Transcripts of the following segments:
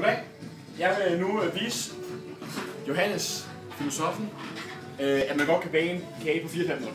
Goddag. Jeg vil nu vise Johannes, filosofen, at man godt kan bage en kage på 4-5 minutter.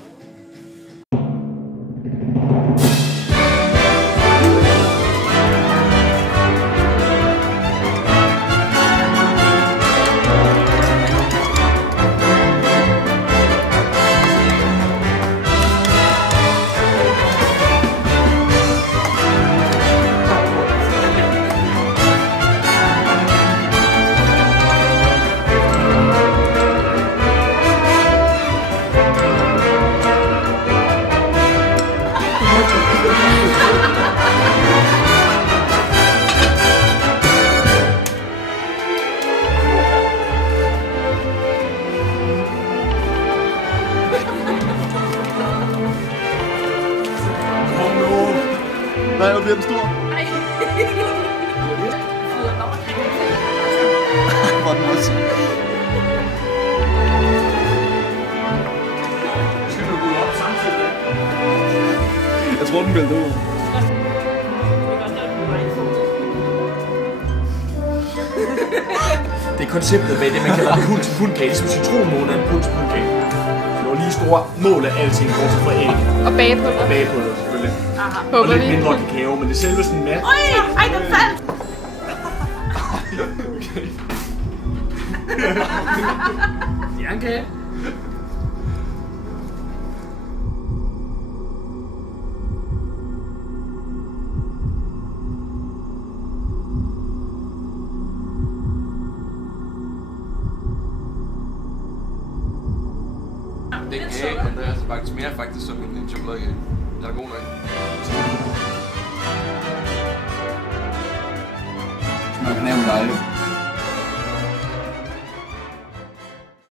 Nej, hvor bliver den stor? Nej. Hvor er den også? Skal du gå op samtidig? Jeg tror, den bliver ud. Det er konceptet bag det, man kalder en pund-til-pund-kage. Det er som citronmåne af en pund-til-pund-kage. Det var lige store mål af alting, bortset fra æg. Og bage på det. Og bage på det, selvfølgelig. Håber og lidt vi. mindre kakao, men det er selve sådan en mat. Ej, den faldt! Okay. Det er en kage. Den kage, Andreas, smager faktisk som en chokoladekage. Den er god nok. Man kan nævne dig.